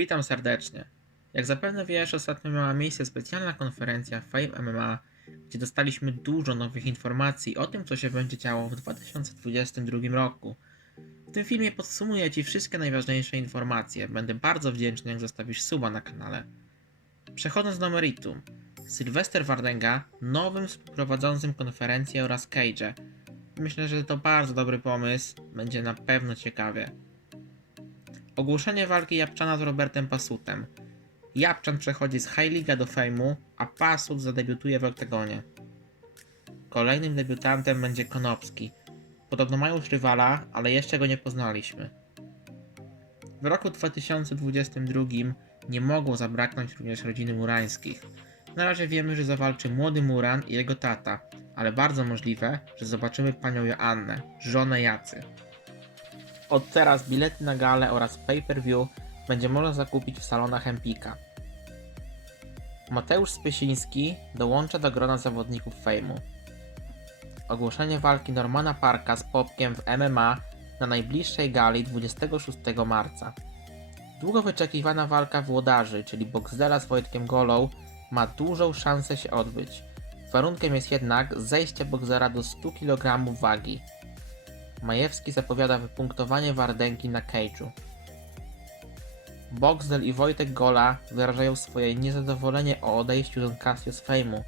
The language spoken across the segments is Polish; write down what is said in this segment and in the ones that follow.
Witam serdecznie. Jak zapewne wiesz, ostatnio miała miejsce specjalna konferencja Fame MMA, gdzie dostaliśmy dużo nowych informacji o tym, co się będzie działo w 2022 roku. W tym filmie podsumuję Ci wszystkie najważniejsze informacje. Będę bardzo wdzięczny, jak zostawisz suba na kanale. Przechodząc do meritum. Sylwester Wardenga, nowym prowadzącym konferencję oraz Cage. Myślę, że to bardzo dobry pomysł, będzie na pewno ciekawie. Ogłoszenie walki Japczana z Robertem Pasutem. Japczan przechodzi z High League do Fejmu, a Pasut zadebiutuje w Oktagonie. Kolejnym debiutantem będzie Konopski. Podobno mają już rywala, ale jeszcze go nie poznaliśmy. W roku 2022 nie mogło zabraknąć również rodziny Murańskich. Na razie wiemy, że zawalczy młody Muran i jego tata, ale bardzo możliwe, że zobaczymy panią Joannę, żonę Jacy. Od teraz bilety na galę oraz pay-per-view będzie można zakupić w salonach Empika. Mateusz Spysiński dołącza do grona zawodników Fejmu. Ogłoszenie walki Normana Parka z Popkiem w MMA na najbliższej gali 26 marca. Długo wyczekiwana walka włodarzy, czyli Boxdela z Wojtkiem Golą, ma dużą szansę się odbyć. Warunkiem jest jednak zejście Boxera do 100 kg wagi. Majewski zapowiada wypunktowanie Wardenki na Cage'u. Boxdel i Wojtek Gola wyrażają swoje niezadowolenie o odejściu Don Casio z Fejmu,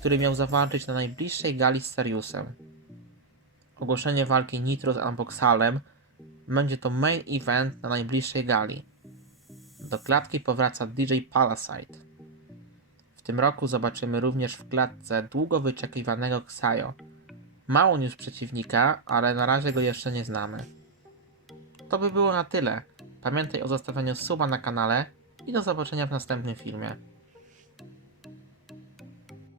który miał zawalczyć na najbliższej gali z Seriusem. Ogłoszenie walki Nitro z Unboxalem będzie to main event na najbliższej gali. Do klatki powraca DJ Palasite. W tym roku zobaczymy również w klatce długo wyczekiwanego Mało już przeciwnika, ale na razie go jeszcze nie znamy. To by było na tyle. Pamiętaj o zostawieniu suba na kanale i do zobaczenia w następnym filmie.